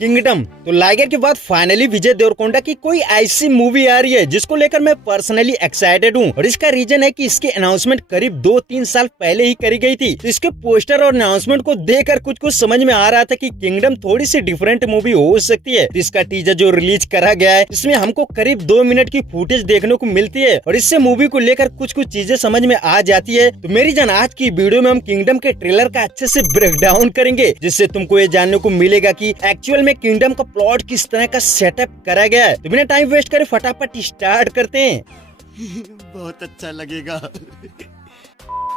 Kingdom. तो liger के बाद फाइनली विजय देवरकोंडा की कोई ऐसी मूवी आ रही है जिसको लेकर मैं पर्सनली एक्साइटेड हूँ और इसका रीजन है कि इसकी अनाउंसमेंट करीब 2-3 साल पहले ही करी गई थी। तो इसके पोस्टर और अनाउंसमेंट को देखकर कुछ समझ में आ रहा था कि किंगडम थोड़ी सी डिफरेंट मूवी हो सकती है। तो इसका टीजर जो रिलीज करा गया है इसमें हमको करीब 2 मिनट की फुटेज देखने को मिलती है और इससे मूवी को लेकर कुछ चीजें समझ में आ जाती है। तो मेरी जान आज की वीडियो में हम किंगडम के ट्रेलर का अच्छे से ब्रेक डाउन करेंगे, जिससे तुमको ये जानने को मिलेगा कि एक्चुअल में किंगडम का प्लॉट किस तरह का सेटअप करा गया है। तो बिना टाइम वेस्ट करे फटाफट स्टार्ट करते हैं। बहुत अच्छा लगेगा।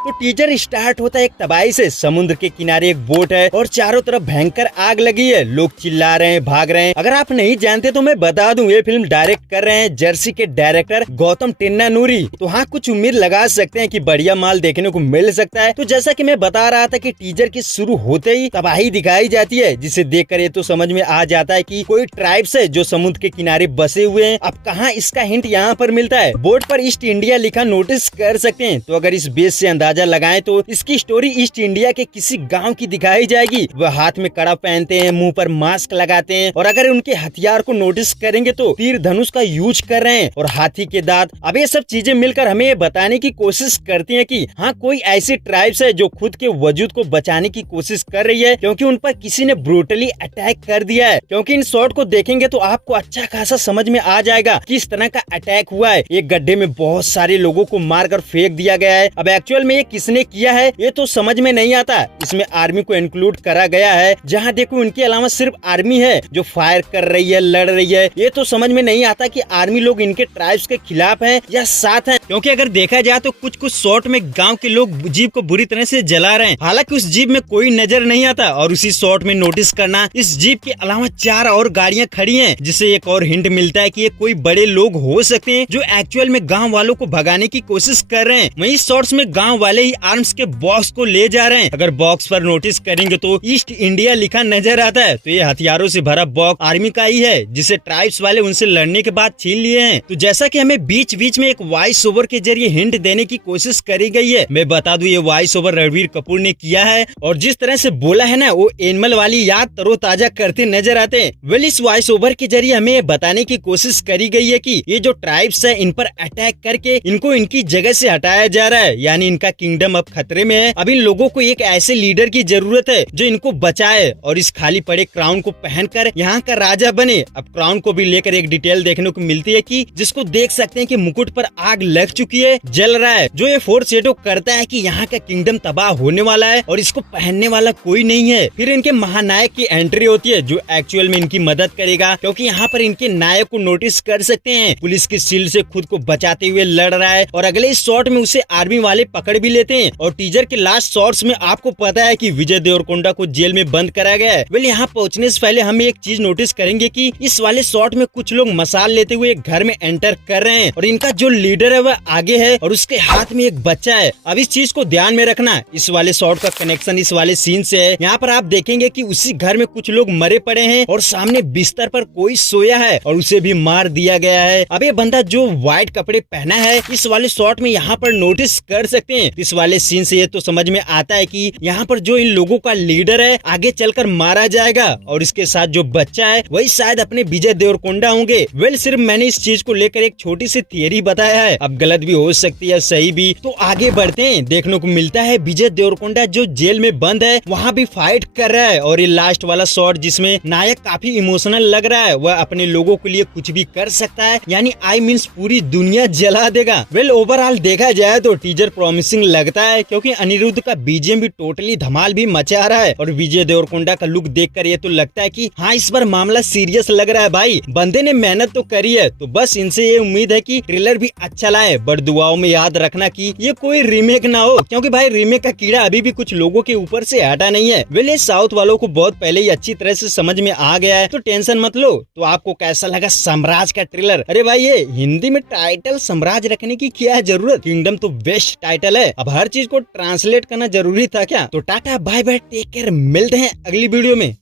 तो टीजर स्टार्ट होता है एक तबाही से। समुद्र के किनारे एक बोट है और चारों तरफ भयंकर आग लगी है। लोग चिल्ला रहे हैं, भाग रहे हैं। अगर आप नहीं जानते तो मैं बता दूं, ये फिल्म डायरेक्ट कर रहे हैं जर्सी के डायरेक्टर गौतम टिन्नानूरी। तो हाँ, कुछ उम्मीद लगा सकते हैं कि बढ़िया माल देखने को मिल सकता है। तो जैसा कि मैं बता रहा था कि टीजर के शुरू होते ही तबाही दिखाई जाती है, जिसे देखकर ये तो समझ में आ जाता है कि कोई ट्राइब्स है जो समुद्र के किनारे बसे हुए हैं। अब कहाँ इसका हिंट यहाँ पर मिलता है। बोर्ड पर ईस्ट इंडिया लिखा नोटिस कर सकते हैं। तो अगर इस बेस से अंदाजा लगाएं तो इसकी स्टोरी ईस्ट इंडिया के किसी गांव की दिखाई जाएगी। वह हाथ में कड़ा पहनते हैं, मुंह पर मास्क लगाते हैं और अगर उनके हथियार को नोटिस करेंगे तो तीर धनुष का यूज कर रहे हैं और हाथी के दांत। अब ये सब चीजें मिलकर हमें ये बताने की कोशिश करती हैं कि हाँ, कोई ऐसी ट्राइब्स है जो खुद के वजूद को बचाने की कोशिश कर रही है, क्योंकि उन पर किसी ने ब्रूटली अटैक कर दिया है। क्योंकि इन शॉट को देखेंगे तो आपको अच्छा खासा समझ में आ जाएगा किस तरह का अटैक हुआ है। एक गड्ढे में बहुत सारे लोगों को मारकर फेंक दिया गया है। अब एक्चुअल में ये किसने किया है ये तो समझ में नहीं आता। इसमें आर्मी को इंक्लूड करा गया है, जहाँ देखो उनके अलावा सिर्फ आर्मी है जो फायर कर रही है, लड़ रही है। ये तो समझ में नहीं आता कि आर्मी लोग इनके ट्राइब्स के खिलाफ हैं या साथ हैं, क्योंकि अगर देखा जाए तो कुछ शॉट में गांव के लोग जीप को बुरी तरह से जला रहे हैं। हालांकि उस जीप में कोई नजर नहीं आता और उसी शॉट में नोटिस करना इस जीप के अलावा 4 और गाड़ियां खड़ी हैं, जिससे एक और हिंट मिलता है कि ये कोई बड़े लोग हो सकते हैं जो एक्चुअल में गाँव वालों को भगाने की कोशिश कर रहे हैं। वहीं शॉट्स में गाँव वाले ही आर्म्स के बॉक्स को ले जा रहे हैं। अगर बॉक्स पर नोटिस करेंगे तो ईस्ट इंडिया लिखा नजर आता है। तो ये हथियारों से भरा बॉक्स आर्मी का ही है, जिसे ट्राइब्स वाले उनसे लड़ने के बाद छीन लिए हैं। तो जैसा कि हमें बीच बीच में एक वॉइस ओवर के जरिए हिंट देने की कोशिश करी गई है। मैं बता दूं, ये वॉइस ओवर रणवीर कपूर ने किया है और जिस तरह से बोला है ना, वो एनिमल वाली याद तरोताजा करते नजर आते हैं। वेल, इस वॉइस ओवर के जरिए हमें बताने की कोशिश करी गई है कि ये जो ट्राइब्स है इन पर अटैक करके इनको इनकी जगह से हटाया जा रहा है, यानी इनका किंगडम अब खतरे में है। अब इन लोगों को एक ऐसे लीडर की जरूरत है जो इनको बचाए और इस खाली पड़े क्राउन को पहनकर यहाँ का राजा बने। अब क्राउन को भी लेकर एक डिटेल देखने को मिलती है कि जिसको देख सकते हैं कि मुकुट पर आग लग चुकी है, जल रहा है, जो ये फोरशैडो करता है कि यहाँ का किंगडम तबाह होने वाला है और इसको पहनने वाला कोई नहीं है। फिर इनके महानायक की एंट्री होती है जो एक्चुअल में इनकी मदद करेगा, क्योंकि यहाँ पर इनके नायक को नोटिस कर सकते हैं पुलिस की शील्ड से खुद को बचाते हुए लड़ रहा है और अगले शॉट में उसे आर्मी वाले पकड़ भी लेते हैं। और टीजर के लास्ट शॉट्स में आपको पता है कि विजय देवरकोंडा को जेल में बंद करा गया है। वेल, यहाँ पहुँचने से पहले हम एक चीज नोटिस करेंगे कि इस वाले शॉट में कुछ लोग मसाल लेते हुए एक घर में एंटर कर रहे हैं और इनका जो लीडर है वह आगे है और उसके हाथ में एक बच्चा है। अब इस चीज को ध्यान में रखना, इस वाले शॉट का कनेक्शन इस वाले सीन से है। यहाँ पर आप देखेंगे कि उसी घर में कुछ लोग मरे पड़े हैं और सामने बिस्तर पर कोई सोया है और उसे भी मार दिया गया है। अब ये बंदा जो व्हाइट कपड़े पहना है इस वाले शॉट में यहाँ पर नोटिस कर सकते हैं। इस वाले सीन से ये तो समझ में आता है कि यहाँ पर जो इन लोगों का लीडर है आगे चलकर मारा जाएगा और इसके साथ जो बच्चा है वही शायद अपने विजय देवरकोंडा होंगे। वेल, सिर्फ मैंने इस चीज को लेकर एक छोटी सी थियरी बताया है, अब गलत भी हो सकती है सही भी। तो आगे बढ़ते हैं। देखने को मिलता है विजय देवरकोंडा जो जेल में बंद है वहाँ भी फाइट कर रहा है और ये लास्ट वाला शॉट जिसमें नायक काफी इमोशनल लग रहा है, वह अपने लोगों के लिए कुछ भी कर सकता है, यानी आई मीन्स पूरी दुनिया जला देगा। वेल, ओवरऑल देखा जाए तो टीजर प्रॉमिसिंग लगता है, क्योंकि अनिरुद्ध का बीजीएम भी टोटली धमाल भी मचा रहा है और विजय देवरकोंडा का लुक देखकर ये तो लगता है कि हाँ, इस बार मामला सीरियस लग रहा है। भाई, बंदे ने मेहनत तो करी है, तो बस इनसे ये उम्मीद है कि ट्रेलर भी अच्छा लाए। बट दुआओं में याद रखना कि ये कोई रीमेक ना हो, क्योंकि भाई रीमेक का कीड़ा अभी भी कुछ लोगों के ऊपर से हटा नहीं है। वेल, साउथ वालों को बहुत पहले ही अच्छी तरह से समझ में आ गया है, तो टेंशन मत लो। तो आपको कैसा लगा साम्राज्य का ट्रेलर? अरे भाई, ये हिंदी में टाइटल साम्राज्य रखने की क्या जरूरत? किंगडम तो बेस्ट टाइटल है, अब हर चीज को ट्रांसलेट करना जरूरी था क्या? तो tata bye bye, take care, मिलते हैं अगली वीडियो में।